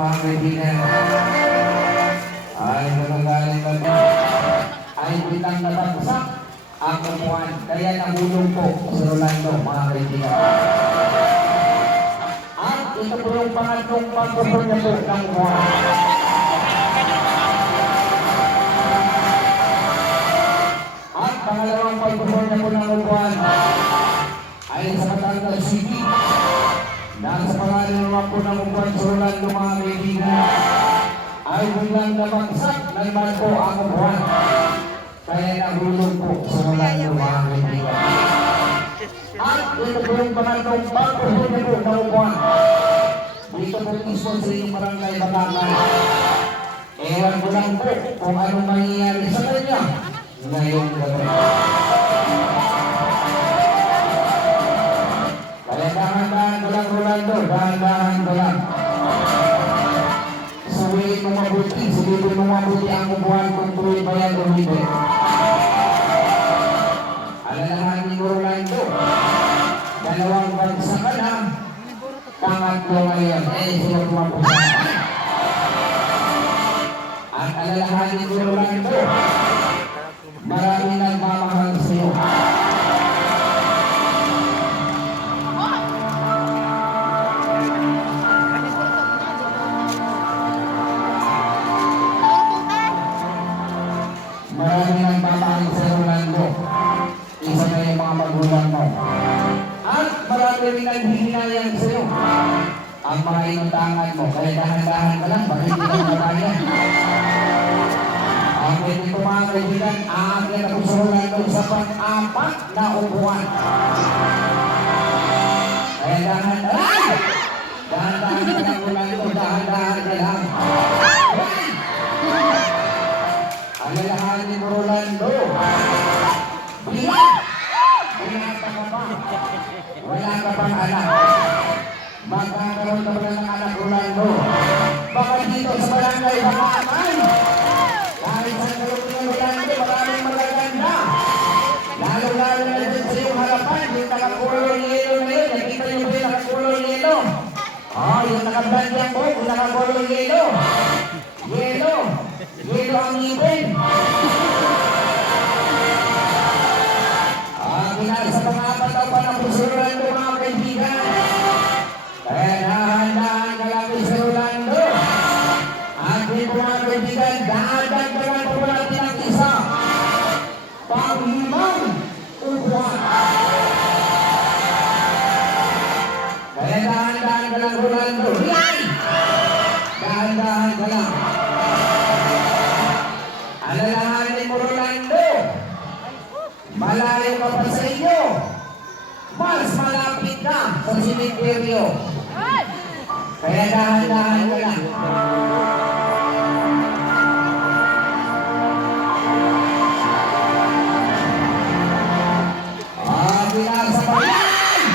mga kaibigan. Ay nagagaling kami. Ay bitang nabagsak ang upuan. Kaya nagulong po si Rolando, mga kaibigan. At ito po yung pangatlong pagpupun niya po ng upuan. At pangalawang pagpupun niya po ng upuan ay sa Batangas City. Nasa pangalan naman po ng upuan si Rolando, mga kaibigan. Ay biglang nabagsak na naman po ang upuan. Kaya nagulong po sa Rolando, mga kaibigan. At ito po yung pangatlong pagpupun niya po ng upuan. Dito po mismo sa inyong barangay Batangas. Ewan ko lang po kung anong mangyayari sa kanya ngayong gabi. Kaya dahan-dahan ko lang, Rolando, dahan-dahan ko lang. Suwiin mo mabuti, silipin mo mabuti ang upuan kung tuloy ba yan o hindi. Alalahanin mo, Rolando, dalawang bansa ka na, pangatlo ngayon, sila tumapunan. At alalahanin mo, Rolando, maraming nagmamahal sa iyo. Maraming nagmamahal sa Rolando. Isa na yung mga magulang mo. At marami rin naghihinayang sa iyo. Ang mga inutangan mo. Kaya dahan-dahan ka lang, bakit hindi ka makaya? Ang pwede ko mga kaibigan, aakyat ako sa Rolando sa pang-apat na upuan. Kaya dahan-dahan! Dahan-dahan ka lang, Rolando, dahan-dahan ka lang. Alalahanin mo, Rolando. Bilang! Binata ka pa. Wala ka pang anak. Magkakaroon ka ba ng anak, Rolando? Baka dito sa barangay Batangas. Kahit sa kalupin ng Rolando, maraming magaganda. Lalo-lalo na din sa iyong harapan, yung nakakulong yelo na yun. Nakita niyo ba yung nakakulong yelo? Yung nakabandyang po, yung nakakulong yelo. Yelo. Yelo ang ngipin. Sa pangapat na panapusuran ko, mga kaibigan. Kaya dahan-dahan ka lang sa Rolando. At dito, mga kaibigan, dahan-dahan po natin ang isa. Pang-limang upuan. Kaya dahan-dahan ka lang, Rolando. Dahan-dahan ka lang. Alalahanin mo, Rolando. Malayo ka pa sa inyo. Mas malapit ka sa simenteryo. Kaya dahan-dahan ka lang. Binasa pa yan!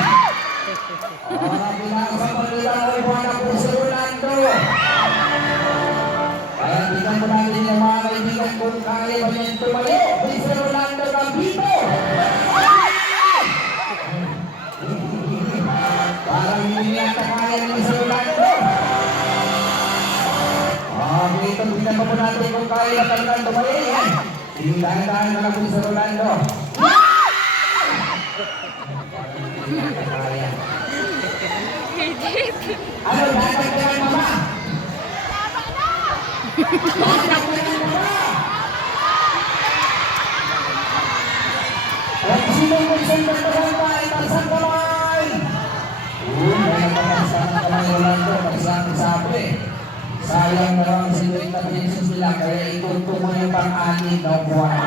Binasa pa nila ang upuan ako sa Rolando. Kaya tingnan mo natin yung mga kaibigan kung kaya ba yan tumayo. Sa Rolando Gambito. Parang hindi yata kaya naman sa Rolando. Dito tingnan mo natin kung kaya na talagang tumayo yan. Dahan-dahan na lang sa Rolando. Ano, dapat ka lang, mama? Dapat ka lang, mama? At sinong magsandang barangay, tasan kamay? May nagpapagsan ng kamay, Rolando, kasi ang sabi, sayang na lang sinulit na pinsos nila, kaya ituntong mo yung pang-anin na buwan.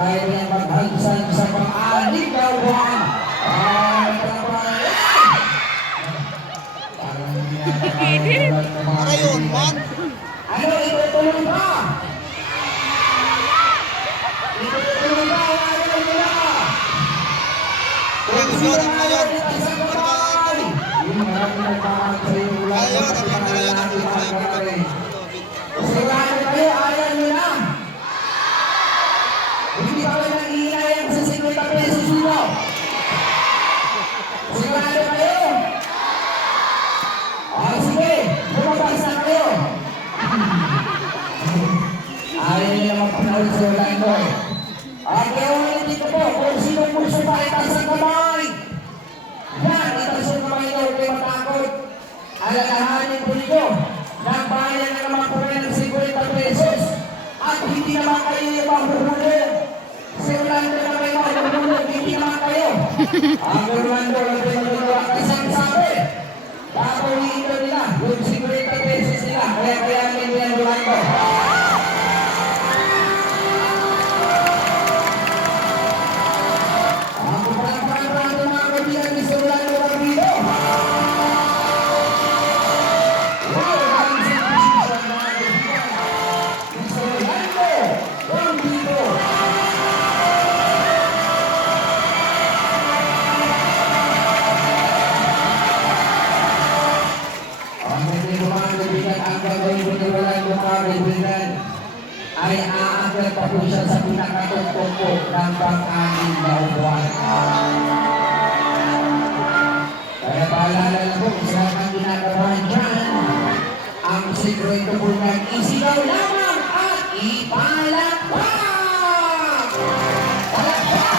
kaya niyang maghalsan sa pang-anig na buwan. Ayun, man. Ano, itutulong ka? Itutulong ka, ayaw mo na. Ayun, yun, ang ngayon. Ayun, ang ngayon. Sigurado kayo, ayaw nyo na. Hindi pa kayo nag-iinayang sa 50 pesos nyo. Sigurado kayo. Sige, lumabas na kayo. Ayaw nyo naman panahon sa Orlando. Kaya ulit dito po, kung sino puso pa itas ang kamay. Yan, itas ang kamay nyo, huwag kayo matakot. Alalahanin po ninyo. Nagbayad na naman po kayo ng 50 pesos at hindi naman kayo yung mahuhulog. Si Orlando na kayo mahuhulog, hindi naman kayo. Ang Orlando, ang pinagagawa kasi ang sabi, papawiin na nila yung 50 pesos nila, kaya nila yung Orlando. Ang pagpapalapang ng mga kabilang ni Orlando Rapido. Ay aakyat pa po siya sa pinakatugtog po ng pang-anim na upuan. Kaya paalala na po, sa kang ginagawahan dyan, ang sikreto po ng isigaw lamang at ipalakpak! Palakpak!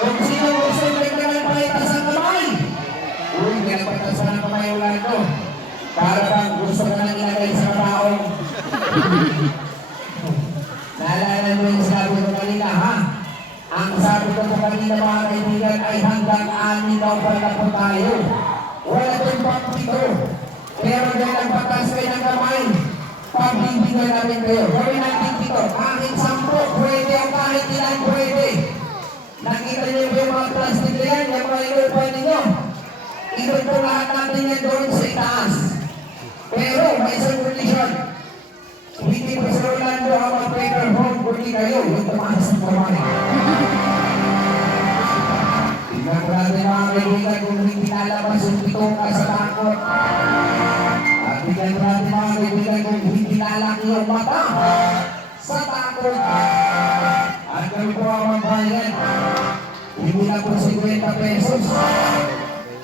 Kung sino gusto may palitas ang kamay. Uy, pinapalitas ng kamay ulan ko. Para bang gusto ka nang ilagay sa kabaong. Naalala mo yung sabi ko kanina, ha? Ang sabi ko po kanina mga kaibigan ay hanggang 6 na upan na po tayo. Wala itong pampito. Pero dahil nagpatas kayo ng kamay, pabibigyan namin kayo. Gawin natin dito. Kahit 10 pwede o kahit ilan pwede. Nakita niyo yung mga plastic na yan, yung mga ilupan ninyo. Ito po lahat natin yan doon sa itaas. Pero may isang condition. Hindi po sa Orlando ang mag-paper home, kundi kayo, yung tumaas ng kamay. Tingnan po natin mga kaibigan kung hindi nalabas yung pitong ka sa takot. At tingnan po natin mga kaibigan kung hindi lalaki yung mata sa takot. At kami po ang magbayan. Hindi lang po 50 pesos.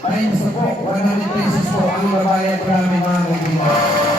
Ay, gusto po, 100 pesos po ang babayad namin mga kaibigan.